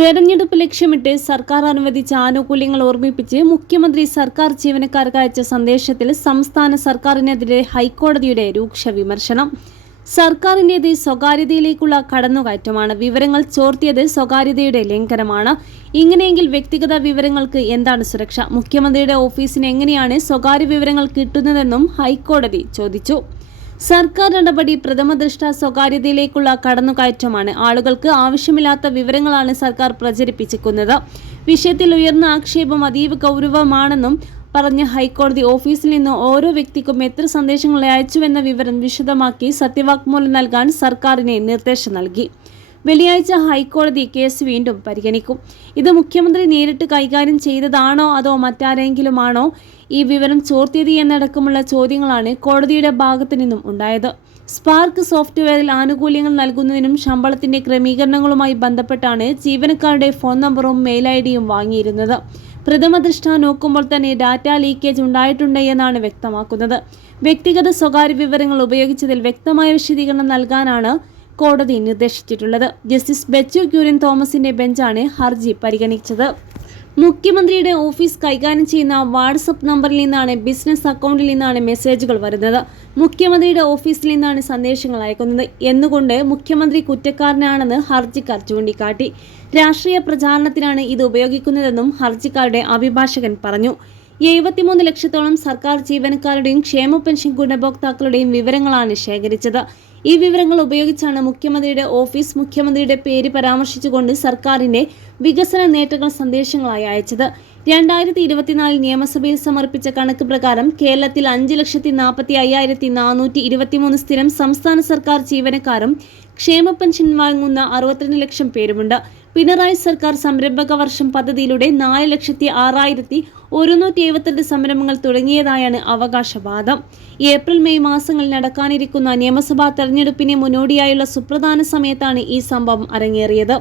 തെരഞ്ഞെടുപ്പ് ലക്ഷ്യമിട്ട് സർക്കാർ അനുവദിച്ച ആനുകൂല്യങ്ങൾ ഓർമ്മിപ്പിച്ച് മുഖ്യമന്ത്രി സർക്കാർ ജീവനക്കാർക്ക് അയച്ച സന്ദേശത്തിൽ സംസ്ഥാന സർക്കാരിനെതിരെ ഹൈക്കോടതിയുടെ രൂക്ഷ വിമർശനം. സർക്കാരിൻ്റേത് സ്വകാര്യതയിലേക്കുള്ള കടന്നുകയറ്റമാണ്. വിവരങ്ങൾ ചോർത്തിയത് സ്വകാര്യതയുടെ ലംഘനമാണ്. ഇങ്ങനെയെങ്കിൽ വ്യക്തിഗത വിവരങ്ങൾക്ക് എന്താണ് സുരക്ഷ? മുഖ്യമന്ത്രിയുടെ ഓഫീസിന് എങ്ങനെയാണ് സ്വകാര്യ വിവരങ്ങൾ കിട്ടുന്നതെന്നും ഹൈക്കോടതി ചോദിച്ചു. സർക്കാർ നടപടി പ്രഥമദൃഷ്ട്യാ സ്വകാര്യതയിലേക്കുള്ള കടന്നുകയറ്റമാണ്. ആളുകൾക്ക് ആവശ്യമില്ലാത്ത വിവരങ്ങളാണ് സർക്കാർ പ്രചരിപ്പിച്ചിരിക്കുന്നത്. വിഷയത്തിൽ ഉയർന്ന ആക്ഷേപം അതീവ ഗൗരവമാണെന്നും പറഞ്ഞ ഹൈക്കോടതി ഓഫീസിൽ നിന്ന് ഓരോ വ്യക്തിക്കും എത്ര സന്ദേശങ്ങൾ അയച്ചുവെന്ന വിവരം വിശദമാക്കി സത്യവാങ്മൂലം നൽകാൻ സർക്കാരിന് നിർദ്ദേശം നൽകി. വെള്ളിയാഴ്ച ഹൈക്കോടതി കേസ് വീണ്ടും പരിഗണിക്കും. ഇത് മുഖ്യമന്ത്രി നേരിട്ട് കൈകാര്യം ചെയ്തതാണോ അതോ മറ്റാരെങ്കിലുമാണോ ഈ വിവരം ചോർത്തിയത് എന്നടക്കമുള്ള ചോദ്യങ്ങളാണ് കോടതിയുടെ ഭാഗത്തു നിന്നും ഉണ്ടായത്. സ്പാർക്ക് സോഫ്റ്റ്വെയറിൽ ആനുകൂല്യങ്ങൾ നൽകുന്നതിനും ശമ്പളത്തിന്റെ ക്രമീകരണങ്ങളുമായി ബന്ധപ്പെട്ടാണ് ജീവനക്കാരുടെ ഫോൺ നമ്പറും മെയിൽ ഐഡിയും വാങ്ങിയിരുന്നത്. പ്രഥമദൃഷ്ട്യാ നോക്കുമ്പോൾ തന്നെ ഡാറ്റ ലീക്കേജ് ഉണ്ടായിട്ടുണ്ട് എന്നാണ് വ്യക്തമാക്കുന്നത്. വ്യക്തിഗത സ്വകാര്യ വിവരങ്ങൾ ഉപയോഗിച്ചതിൽ വ്യക്തമായ വിശദീകരണം നൽകാനാണ് കോടതി നിർദ്ദേശിച്ചിട്ടുള്ളത്. ജസ്റ്റിസ് ബെച്ചു ക്യൂരിൻ തോമസിന്റെ ബെഞ്ചാണ് ഹർജി പരിഗണിച്ചത്. മുഖ്യമന്ത്രിയുടെ ഓഫീസ് കൈകാര്യം ചെയ്യുന്ന വാട്സപ്പ് നമ്പറിൽ നിന്നാണ്, ബിസിനസ് അക്കൗണ്ടിൽ നിന്നാണ് മെസ്സേജുകൾ വരുന്നത്. മുഖ്യമന്ത്രിയുടെ ഓഫീസിൽ നിന്നാണ് സന്ദേശങ്ങൾ അയക്കുന്നത് എന്നുകൊണ്ട് മുഖ്യമന്ത്രി കുറ്റക്കാരനാണെന്ന് ഹർജിക്കാർ ചൂണ്ടിക്കാട്ടി. രാഷ്ട്രീയ പ്രചാരണത്തിനാണ് ഇത് ഉപയോഗിക്കുന്നതെന്നും ഹർജിക്കാരുടെ അഭിഭാഷകൻ പറഞ്ഞു. 73 ലക്ഷത്തോളം സർക്കാർ ജീവനക്കാരുടെയും ക്ഷേമ പെൻഷൻ ഗുണഭോക്താക്കളുടെയും വിവരങ്ങളാണ് ശേഖരിച്ചത്. ഈ വിവരങ്ങൾ ഉപയോഗിച്ചാണ് മുഖ്യമന്ത്രിയുടെ ഓഫീസ് മുഖ്യമന്ത്രിയുടെ പേര് പരാമർശിച്ചുകൊണ്ട് സർക്കാരിന്റെ വികസന നേട്ടങ്ങൾ സന്ദേശങ്ങളായി അയച്ചത്. 2024 നിയമസഭയിൽ സമർപ്പിച്ച കണക്ക് പ്രകാരം കേരളത്തിൽ 5,45,423 സ്ഥിരം സംസ്ഥാന സർക്കാർ ജീവനക്കാരും ക്ഷേമ പെൻഷൻ വാങ്ങുന്ന 62 ലക്ഷം പേരുമുണ്ട്. പിണറായി സർക്കാർ സംരംഭക വർഷം പദ്ധതിയിലൂടെ 4,06,172 സംരംഭങ്ങൾ തുടങ്ങിയതായാണ് അവകാശവാദം. ഏപ്രിൽ മെയ് മാസങ്ങളിൽ നടക്കാനിരിക്കുന്ന നിയമസഭാ തെരഞ്ഞെടുപ്പിന് മുന്നോടിയായുള്ള സുപ്രധാന സമയത്താണ് ഈ സംഭവം അരങ്ങേറിയത്.